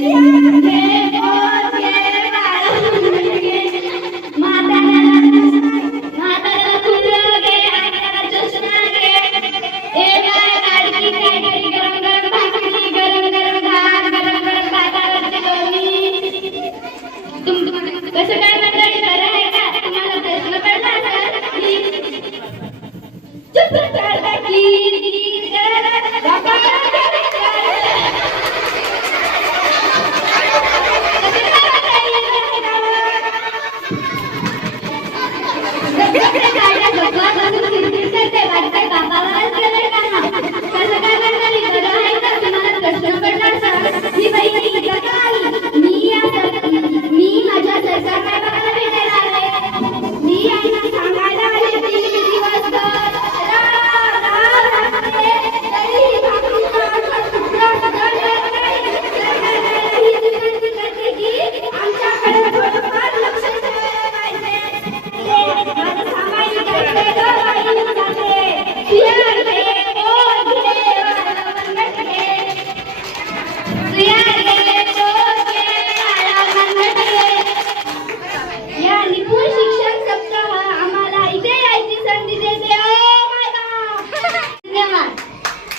Yeah.